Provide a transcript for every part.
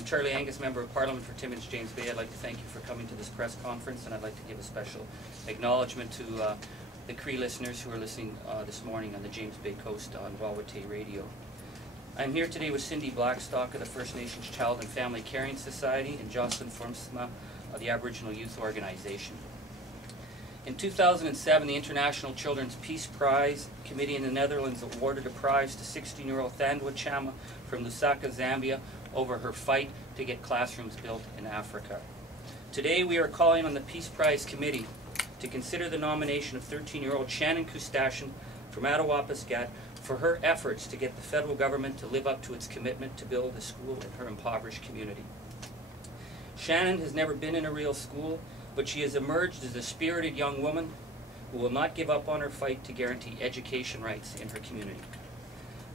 I'm Charlie Angus, Member of Parliament for Timmins James Bay. I'd like to thank you for coming to this press conference, and I'd like to give a special acknowledgement to the Cree listeners who are listening this morning on the James Bay Coast on Wawate Radio. I'm here today with Cindy Blackstock of the First Nations Child and Family Caring Society and Jocelyn Formsma of the Aboriginal Youth Organization. In 2007, the International Children's Peace Prize Committee in the Netherlands awarded a prize to 16-year-old Thandwa Chama from Lusaka, Zambia, over her fight to get classrooms built in Africa. Today we are calling on the Peace Prize Committee to consider the nomination of 13-year-old Shannen Koostachin from Attawapiskat for her efforts to get the federal government to live up to its commitment to build a school in her impoverished community. Shannen has never been in a real school, but she has emerged as a spirited young woman who will not give up on her fight to guarantee education rights in her community.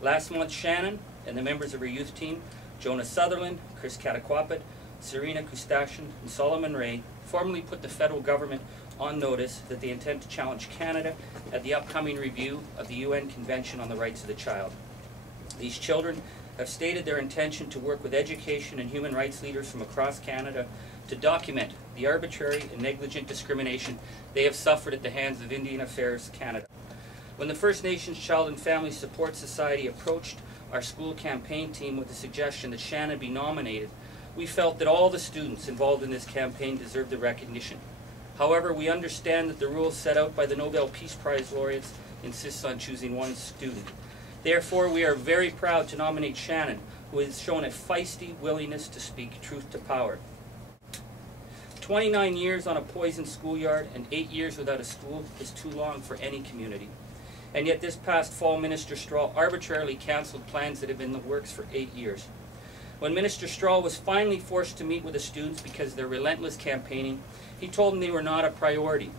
Last month, Shannen and the members of her youth team, Jonah Sutherland, Chris Kataquapit, Serena Koostachin, and Solomon Ray, formally put the federal government on notice that they intend to challenge Canada at the upcoming review of the UN Convention on the Rights of the Child. These children have stated their intention to work with education and human rights leaders from across Canada to document the arbitrary and negligent discrimination they have suffered at the hands of Indian Affairs Canada. When the First Nations Child and Family Support Society approached our school campaign team with the suggestion that Shannen be nominated, we felt that all the students involved in this campaign deserved the recognition. However, we understand that the rules set out by the Nobel Peace Prize laureates insist on choosing one student. Therefore, we are very proud to nominate Shannen, who has shown a feisty willingness to speak truth to power. 29 years on a poisoned schoolyard and 8 years without a school is too long for any community. And yet this past fall, Minister Straw arbitrarily cancelled plans that have been in the works for 8 years. When Minister Straw was finally forced to meet with the students because of their relentless campaigning, he told them they were not a priority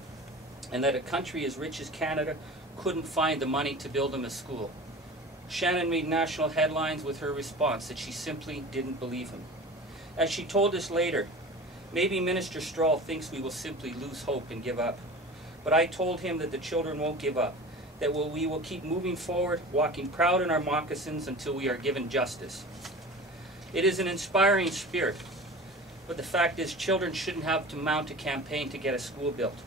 and that a country as rich as Canada couldn't find the money to build them a school. Shannen made national headlines with her response that she simply didn't believe him. As she told us later, maybe Minister Straw thinks we will simply lose hope and give up. But I told him that the children won't give up, that we will keep moving forward, walking proud in our moccasins until we are given justice. It is an inspiring spirit, but the fact is children shouldn't have to mount a campaign to get a school built.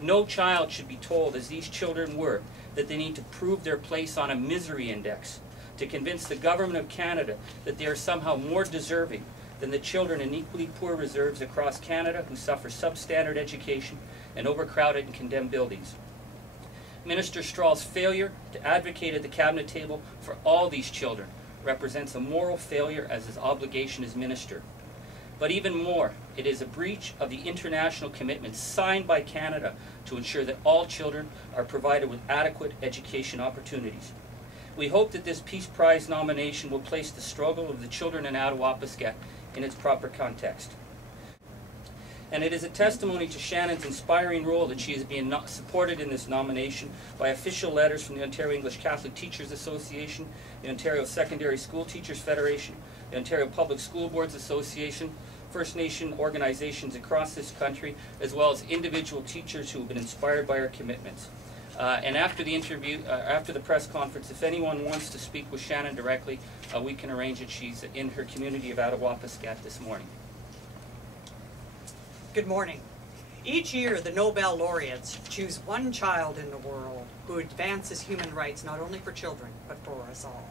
No child should be told, as these children were, that they need to prove their place on a misery index to convince the Government of Canada that they are somehow more deserving than the children in equally poor reserves across Canada who suffer substandard education and overcrowded and condemned buildings. Minister Straw's failure to advocate at the cabinet table for all these children represents a moral failure as his obligation as minister. But even more, it is a breach of the international commitments signed by Canada to ensure that all children are provided with adequate education opportunities. We hope that this Peace Prize nomination will place the struggle of the children in Attawapiskat in its proper context. And it is a testimony to Shannen's inspiring role that she is being supported in this nomination by official letters from the Ontario English Catholic Teachers Association, the Ontario Secondary School Teachers Federation, the Ontario Public School Boards Association, First Nation organizations across this country, as well as individual teachers who have been inspired by our commitments. And after the interview, after the press conference, if anyone wants to speak with Shannen directly, we can arrange it. She's in her community of Attawapiskat this morning. Good morning. Each year, the Nobel laureates choose one child in the world who advances human rights not only for children, but for us all.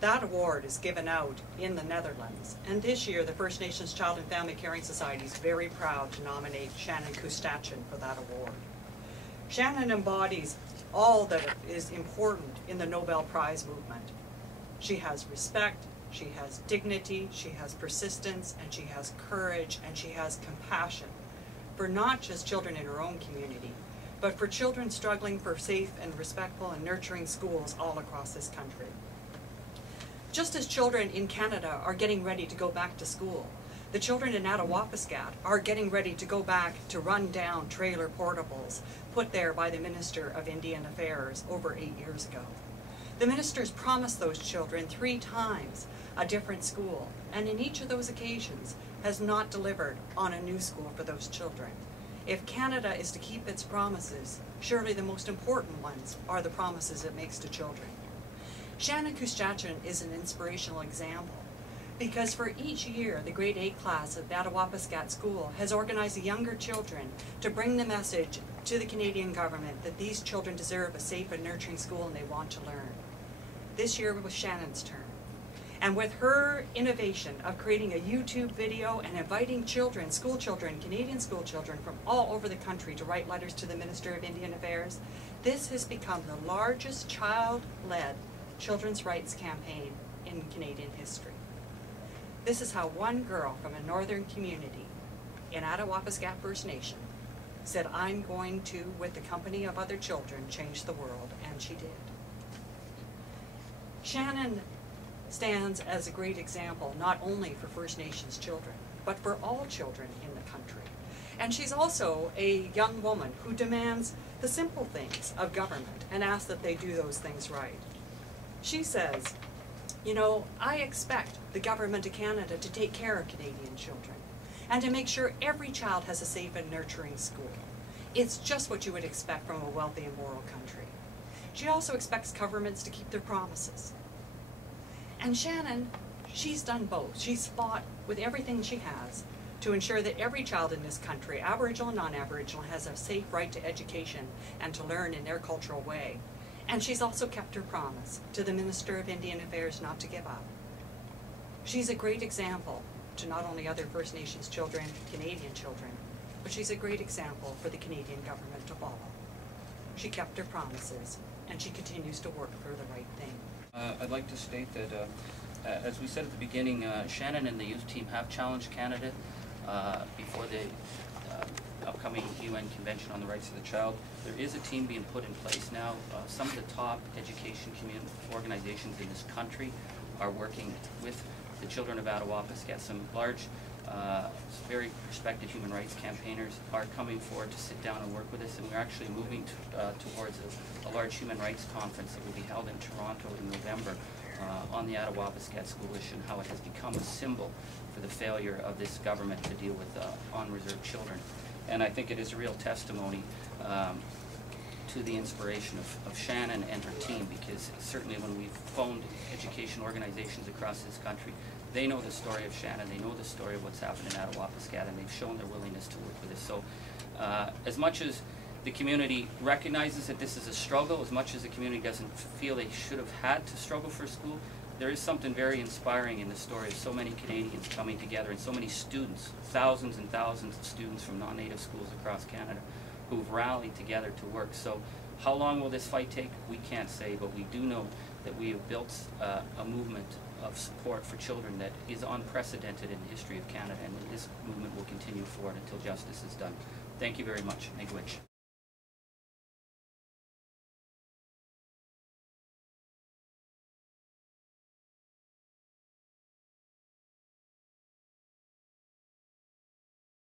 That award is given out in the Netherlands, and this year the First Nations Child and Family Caring Society is very proud to nominate Shannen Koostachin for that award. Shannen embodies all that is important in the Nobel Prize movement. She has respect, she has dignity, she has persistence, and she has courage, and she has compassion for not just children in her own community, but for children struggling for safe and respectful and nurturing schools all across this country. Just as children in Canada are getting ready to go back to school, the children in Attawapiskat are getting ready to go back to run-down trailer portables put there by the Minister of Indian Affairs over 8 years ago. The ministers promised those children 3 times a different school, and in each of those occasions has not delivered on a new school for those children. If Canada is to keep its promises, surely the most important ones are the promises it makes to children. Shannen Koostachin is an inspirational example. Because for each year, the grade 8 class at Attawapiskat School has organized the younger children to bring the message to the Canadian government that these children deserve a safe and nurturing school and they want to learn. This year was Shannen's turn. And with her innovation of creating a YouTube video and inviting children, school children, Canadian school children from all over the country to write letters to the Minister of Indian Affairs, this has become the largest child-led children's rights campaign in Canadian history. This is how one girl from a northern community in Attawapiskat First Nation said, I'm going to, with the company of other children, change the world, and she did. Shannen stands as a great example, not only for First Nations children, but for all children in the country. And she's also a young woman who demands the simple things of government and asks that they do those things right. She says, you know, I expect the government of Canada to take care of Canadian children and to make sure every child has a safe and nurturing school. It's just what you would expect from a wealthy and moral country. She also expects governments to keep their promises. And Shannen, she's done both. She's fought with everything she has to ensure that every child in this country, Aboriginal and non-Aboriginal, has a safe right to education and to learn in their cultural way. And she's also kept her promise to the Minister of Indian Affairs not to give up. She's a great example to not only other First Nations children, Canadian children, but she's a great example for the Canadian government to follow. She kept her promises, and she continues to work for the right thing. I'd like to state that, as we said at the beginning, Shannen and the youth team have challenged Canada before the upcoming UN Convention on the Rights of the Child. There is a team being put in place now. Some of the top education community organizations in this country are working with the children of Attawapiskat. Some large, very respected human rights campaigners are coming forward to sit down and work with us, and we're actually moving towards a large human rights conference that will be held in Toronto in November on the Attawapiskat school issue and how it has become a symbol for the failure of this government to deal with on-reserve children. And I think it is a real testimony to the inspiration of Shannen and her team, because certainly when we've phoned education organizations across this country, they know the story of Shannen, they know the story of what's happened in Attawapiskat, and they've shown their willingness to work with us. So as much as the community recognizes that this is a struggle, as much as the community doesn't feel they should have had to struggle for school, there is something very inspiring in the story of so many Canadians coming together and so many students, thousands and thousands of students from non-native schools across Canada who've rallied together to work. So how long will this fight take? We can't say, but we do know that we have built a movement of support for children that is unprecedented in the history of Canada, and this movement will continue forward until justice is done. Thank you very much. Miigwech.